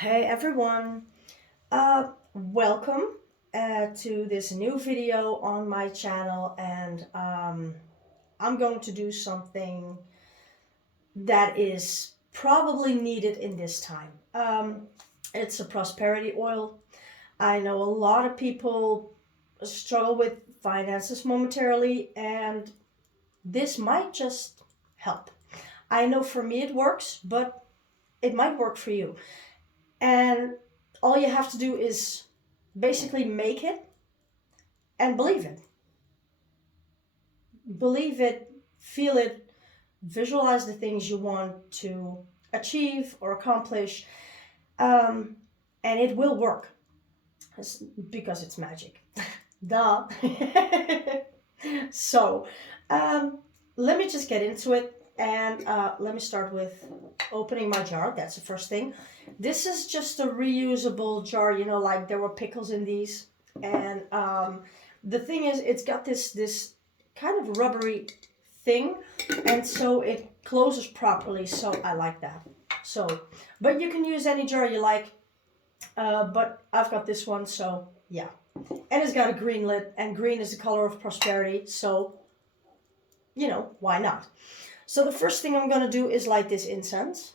Hey everyone, welcome to this new video on my channel, and I'm going to do something that is probably needed in this time. It's a prosperity oil. I know a lot of people struggle with finances momentarily, and this might just help. I know for me it works, but it might work for you. And all you have to do is basically make it and believe it. Believe it, feel it, visualize the things you want to achieve or accomplish, um, and it will work because it's magic. Duh. so, um, let me just get into it. And let me start with opening my jar. That's the first thing. This is just a reusable jar, like there were pickles in these. And the thing is, it's got this kind of rubbery thing, and so it closes properly. So I like that. So, but you can use any jar you like. But I've got this one, so yeah. And it's got a green lid, and green is the color of prosperity. So, why not? So the first thing I'm going to do is light this incense.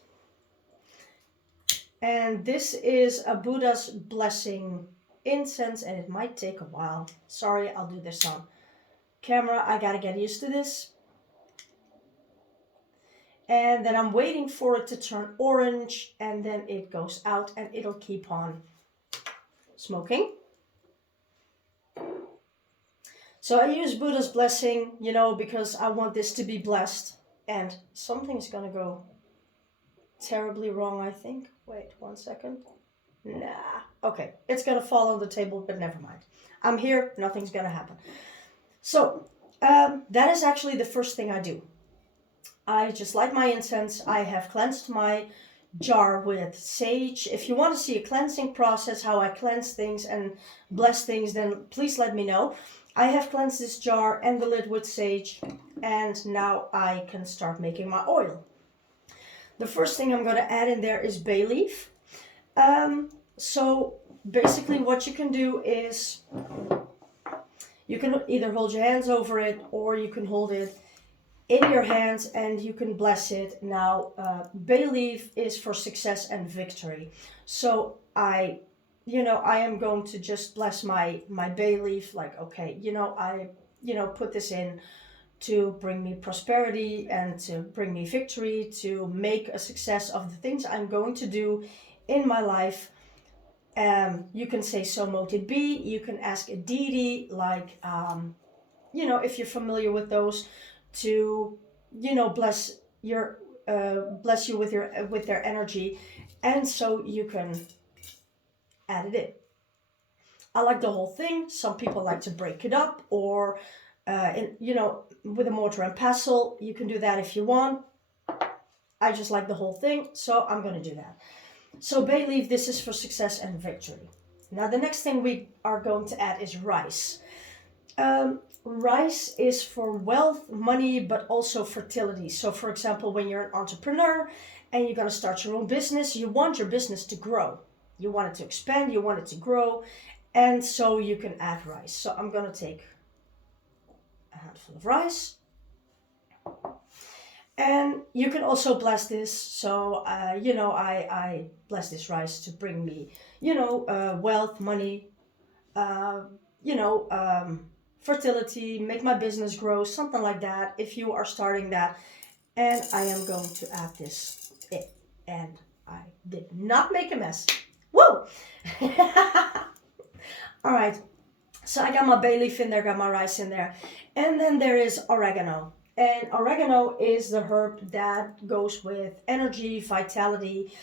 And this is a Buddha's blessing incense, and it might take a while. Sorry, I'll do this on camera. I gotta get used to this. And then I'm waiting for it to turn orange, and then it goes out and it'll keep on smoking. So I use Buddha's blessing, because I want this to be blessed. And something's gonna go terribly wrong, I think. Wait 1 second. Nah. Okay, it's gonna fall on the table, but never mind. I'm here, nothing's gonna happen. So, that is actually the first thing I do. I just light my incense. I have cleansed my jar with sage. If you want to see a cleansing process, how I cleanse things and bless things, then please let me know. I have cleansed this jar and the lid with sage, and now I can start making my oil. The first thing I'm going to add in there is bay leaf. So basically what you can do is you can either hold your hands over it, or you can hold it in your hands and you can bless it. Now, bay leaf is for success and victory. So I am going to just bless my bay leaf, like, okay, I put this in to bring me prosperity and to bring me victory, to make a success of the things I'm going to do in my life. You can say, so mote it be. You can ask a deity, like, if you're familiar with those, to, bless you with their energy, and so you can add it in. I like the whole thing. Some people like to break it up, or with a mortar and pestle. You can do that if you want. I just like the whole thing, so I'm going to do that. So bay leaf, this is for success and victory. Now the next thing we are going to add is rice. Rice is for wealth, money, but also fertility. So for example, when you're an entrepreneur and you're going to start your own business, you want your business to grow. You want it to expand, you want it to grow, and so you can add rice. So I'm going to take a handful of rice. And you can also bless this. So, I bless this rice to bring me, wealth, money, fertility, make my business grow, something like that, if you are starting that. And I am going to add this in. And I did not make a mess. Woo! All right. So I got my bay leaf in there, got my rice in there. And then there is oregano. And oregano is the herb that goes with energy, vitality.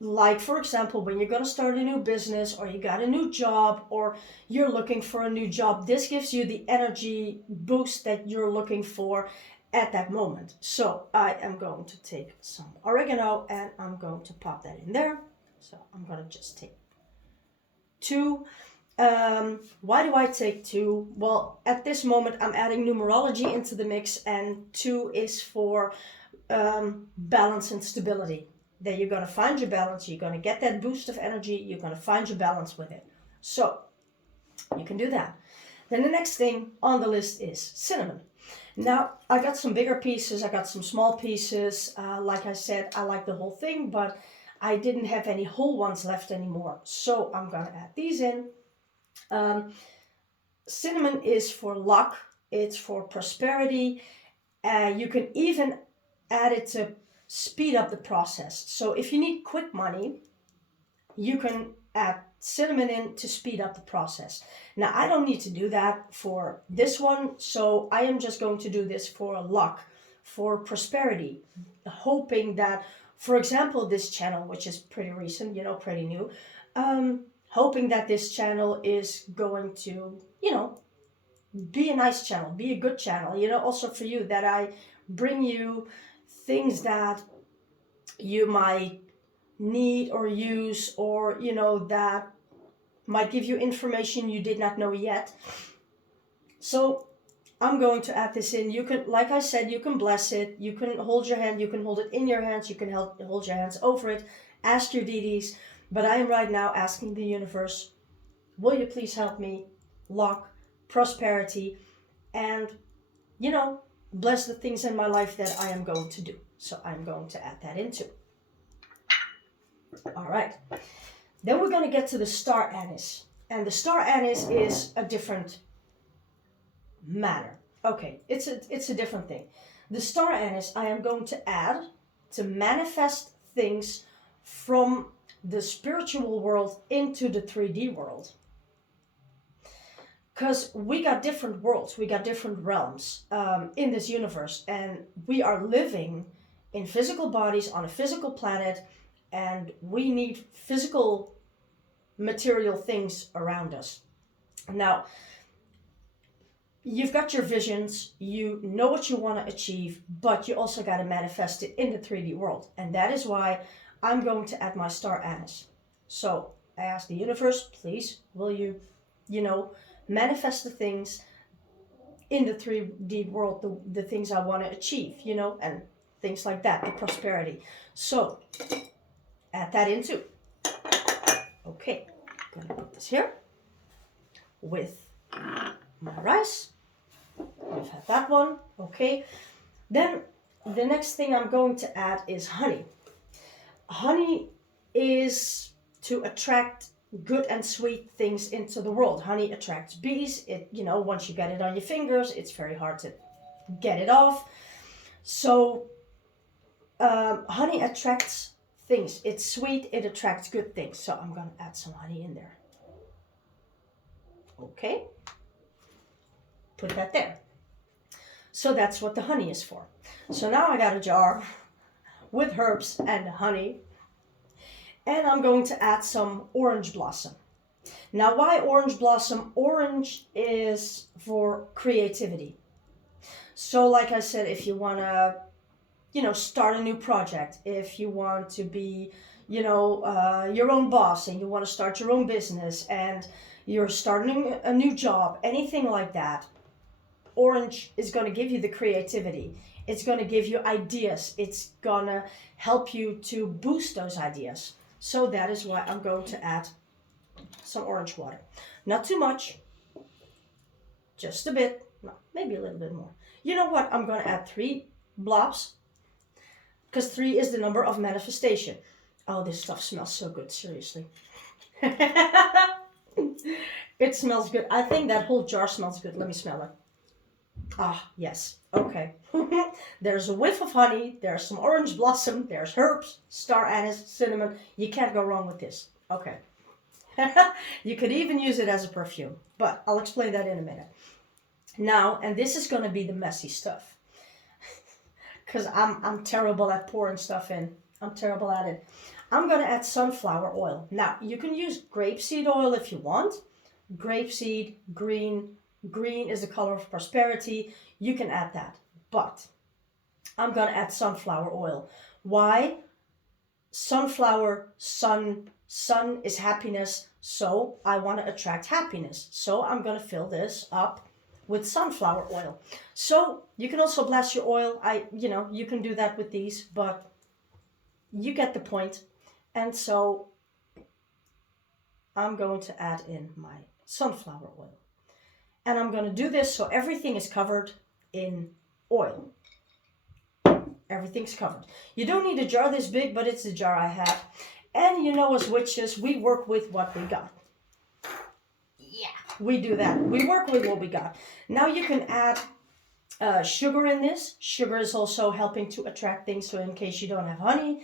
Like, for example, when you're going to start a new business, or you got a new job, or you're looking for a new job, this gives you the energy boost that you're looking for at that moment. So I am going to take some oregano and I'm going to pop that in there. So I'm going to just take 2. Why do I take 2? Well, at this moment I'm adding numerology into the mix, and 2 is for balance and stability. that you're going to find your balance. You're going to get that boost of energy. You're going to find your balance with it. So you can do that. Then the next thing on the list is cinnamon. Now, I got some bigger pieces. I got some small pieces. Like I said, I like the whole thing, but I didn't have any whole ones left anymore. So I'm going to add these in. Cinnamon is for luck. It's for prosperity. You can even add it to speed up the process. So if you need quick money, you can add cinnamon in to speed up the process. Now, I don't need to do that for this one, so I am just going to do this for luck, for prosperity, hoping that, for example, this channel, which is pretty recent, pretty new, hoping that this channel is going to, be a nice channel, be a good channel, also for you, that I bring you things that you might need or use, or that might give you information you did not know yet. So I'm going to add this in. You can, like I said, you can bless it, you can hold your hand, you can hold it in your hands, you can hold your hands over it, ask your deities, but I am right now asking the universe, will you please help me, luck, prosperity, and bless the things in my life that I am going to do. So I'm going to add that in too. All right. Then we're going to get to the star anise. And the star anise is a different matter. Okay, it's a different thing. The star anise I am going to add to manifest things from the spiritual world into the 3D world. Because we got different worlds, we got different realms in this universe, and we are living in physical bodies on a physical planet, and we need physical material things around us. Now, you've got your visions, you know what you want to achieve, but you also got to manifest it in the 3D world. And that is why I'm going to add my star anise. So I ask the universe, please, will you, manifest the things in the 3D world, the things I want to achieve, and things like that, the prosperity. So add that in too. Okay, I'm gonna put this here with my rice. We've had that one. Okay, then the next thing I'm going to add is honey. Honey is to attract good and sweet things into the world. Honey attracts bees. It, once you get it on your fingers, it's very hard to get it off. So honey attracts things. It's sweet, it attracts good things. So I'm going to add some honey in there. Okay. Put that there. So that's what the honey is for. So now I got a jar with herbs and honey. And I'm going to add some orange blossom. Now, why orange blossom? Orange is for creativity. So like I said, if you want to, start a new project, if you want to be, your own boss and you want to start your own business and you're starting a new job, anything like that, orange is going to give you the creativity. It's going to give you ideas. It's going to help you to boost those ideas. So that is why I'm going to add some orange water. Not too much, just a bit, maybe a little bit more. You know what? I'm going to add 3 blobs because 3 is the number of manifestation. Oh, this stuff smells so good, seriously. It smells good. I think that whole jar smells good. Let me smell it. Ah, yes. Okay. There's a whiff of honey. There's some orange blossom. There's herbs, star anise, cinnamon. You can't go wrong with this. Okay. You could even use it as a perfume, but I'll explain that in a minute. Now, and this is going to be the messy stuff. Because I'm terrible at pouring stuff in. I'm terrible at it. I'm going to add sunflower oil. Now, you can use grapeseed oil if you want. Grapeseed, green. Green is the color of prosperity. You can add that. But I'm going to add sunflower oil. Why? Sunflower, sun is happiness. So I want to attract happiness. So I'm going to fill this up with sunflower oil. So you can also bless your oil. You can do that with these, but you get the point. And so I'm going to add in my sunflower oil. And I'm going to do this so everything is covered in oil. Everything's covered. You don't need a jar this big, but it's the jar I have. And you know, as witches, we work with what we got. Yeah, we do that. We work with what we got. Now you can add sugar in this. Sugar is also helping to attract things, so in case you don't have honey.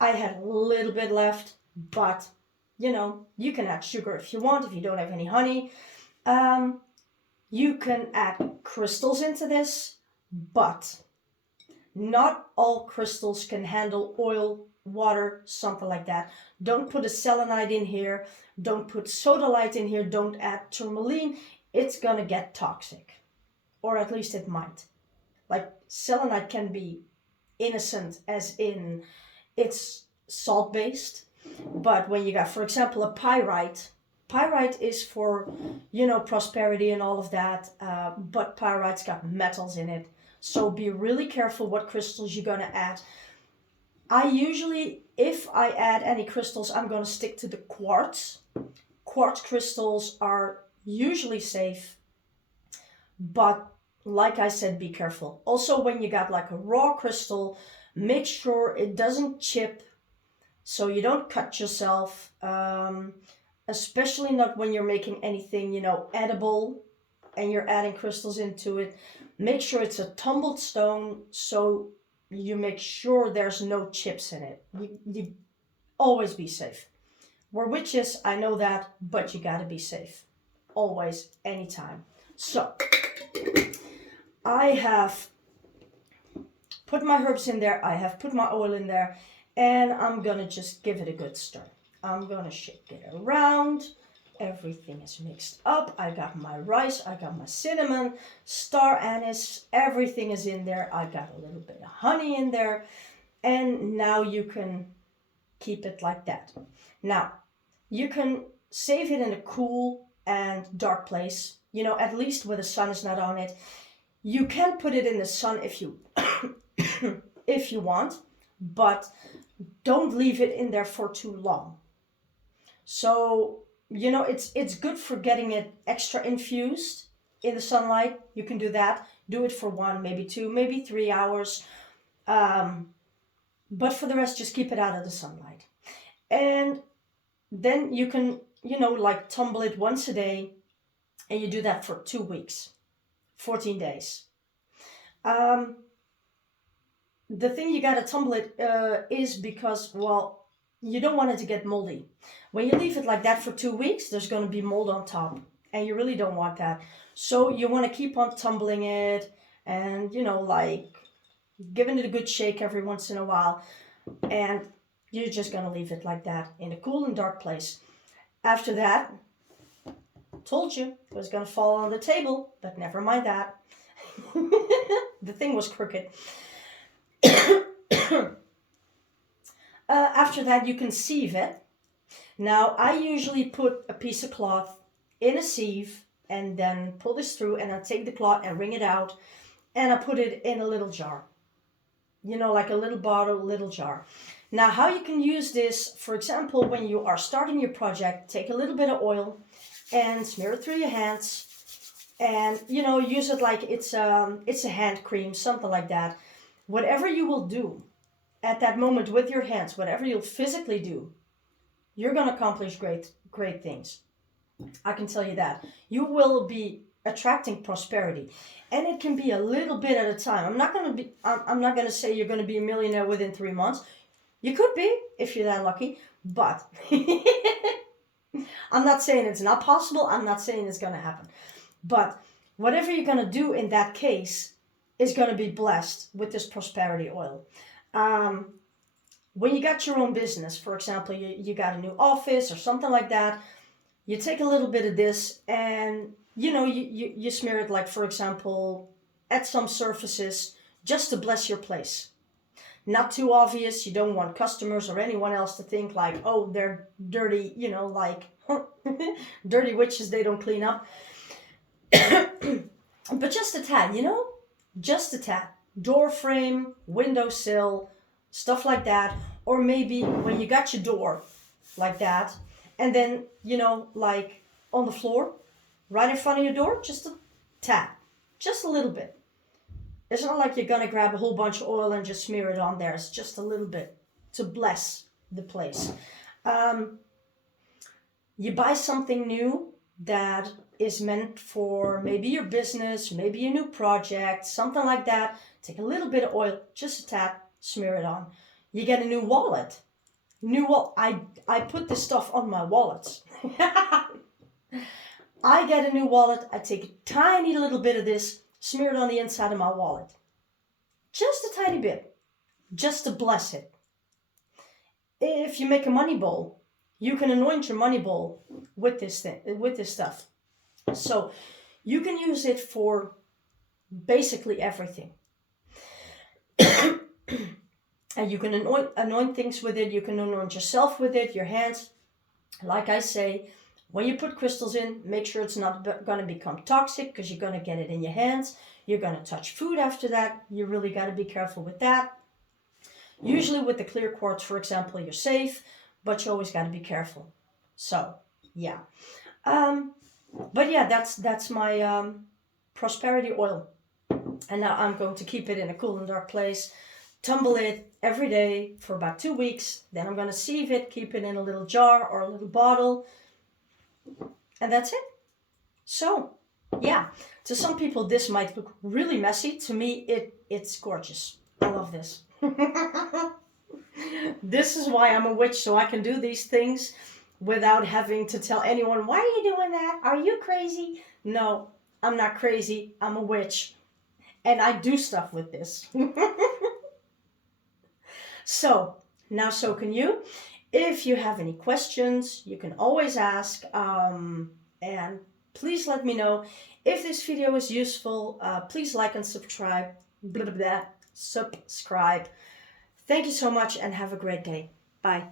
I had a little bit left, but you know, you can add sugar if you want, if you don't have any honey. You can add crystals into this, but not all crystals can handle oil, water, something like that. Don't put a selenite in here. Don't put sodalite in here. Don't add tourmaline. It's gonna get toxic. Or at least it might. Like selenite can be innocent as in it's salt-based. But when you got, for example, a pyrite, pyrite is for, you know, prosperity and all of that. But pyrite's got metals in it. So be really careful what crystals you're going to add. I usually, if I add any crystals, I'm going to stick to the quartz. Quartz crystals are usually safe. But like I said, be careful. Also, when you got like a raw crystal, make sure it doesn't chip so you don't cut yourself. Especially not when you're making anything, you know, edible and you're adding crystals into it. Make sure it's a tumbled stone so you make sure there's no chips in it. You always be safe. We're witches, I know that, but you gotta be safe. Always, anytime. So, I have put my herbs in there, I have put my oil in there, and I'm gonna just give it a good stir. I'm gonna shake it around. Everything is mixed up. I got my rice, I got my cinnamon, star anise, everything is in there. I got a little bit of honey in there. And now you can keep it like that. Now, you can save it in a cool and dark place, you know, at least where the sun is not on it. You can put it in the sun if you if you want, but don't leave it in there for too long. So, you know, it's good for getting it extra infused in the sunlight. You can do that. Do it for 1, maybe 2, maybe 3 hours. But for the rest, just keep it out of the sunlight. And then you can, you know, like tumble it once a day. And you do that for 2 weeks, 14 days. The thing you gotta tumble it is because, well, you don't want it to get moldy. When you leave it like that for 2 weeks, there's going to be mold on top. And you really don't want that. So you want to keep on tumbling it and, you know, like giving it a good shake every once in a while. And you're just going to leave it like that in a cool and dark place. After that, told you it was going to fall on the table, but never mind that. The thing was crooked. After that, you can sieve it. Now, I usually put a piece of cloth in a sieve and then pull this through, and I take the cloth and wring it out, and I put it in a little jar. You know, like a little bottle, little jar. Now, how you can use this, for example, when you are starting your project, take a little bit of oil and smear it through your hands, and, you know, use it like it's a hand cream, something like that. Whatever you will do at that moment with your hands, whatever you'll physically do, you're going to accomplish great things. I can tell you that. You will be attracting prosperity. And it can be a little bit at a time. I'm not going to say you're going to be a millionaire within 3 months. You could be if you're that lucky, but I'm not saying it's not possible. I'm not saying it's going to happen. But whatever you're going to do in that case is going to be blessed with this prosperity oil. When you got your own business, for example, you got a new office or something like that, you take a little bit of this and, you know, you smear it, like, for example, at some surfaces just to bless your place. Not too obvious. You don't want customers or anyone else to think like, oh, they're dirty, you know, like dirty witches, they don't clean up. But just a tad, you know, just a tad. Door frame, windowsill, stuff like that. Or maybe when you got your door like that, and then, you know, like on the floor, right in front of your door, just a tap, just a little bit. It's not like you're gonna grab a whole bunch of oil and just smear it on there. It's just a little bit to bless the place. You buy something new that is meant for maybe your business, maybe a new project, something like that. Take a little bit of oil, just a tap, smear it on. You get a new wallet. I put this stuff on my wallets. I get a new wallet. I take a tiny little bit of this, smear it on the inside of my wallet. Just a tiny bit, just to bless it. If you make a money bowl, you can anoint your money bowl with this stuff. So you can use it for basically everything. And you can anoint things with it. You can anoint yourself with it, your hands. Like I say, when you put crystals in, make sure it's not going to become toxic, because you're going to get it in your hands. You're going to touch food after that. You really got to be careful with that. Usually with the clear quartz, for example, you're safe, but you always got to be careful. So, yeah. But yeah, that's my prosperity oil. And now I'm going to keep it in a cool and dark place. Tumble it every day for about 2 weeks. Then I'm going to sieve it, keep it in a little jar or a little bottle. And that's it. So, yeah. To some people, this might look really messy. To me, it's gorgeous. I love this. This is why I'm a witch, so I can do these things without having to tell anyone, why are you doing that? Are you crazy? No, I'm not crazy. I'm a witch. And I do stuff with this. So, now so can you. If you have any questions, you can always ask. And please let me know. If this video is useful, please like and subscribe. Blah, blah, blah. Subscribe. Thank you so much and have a great day. Bye.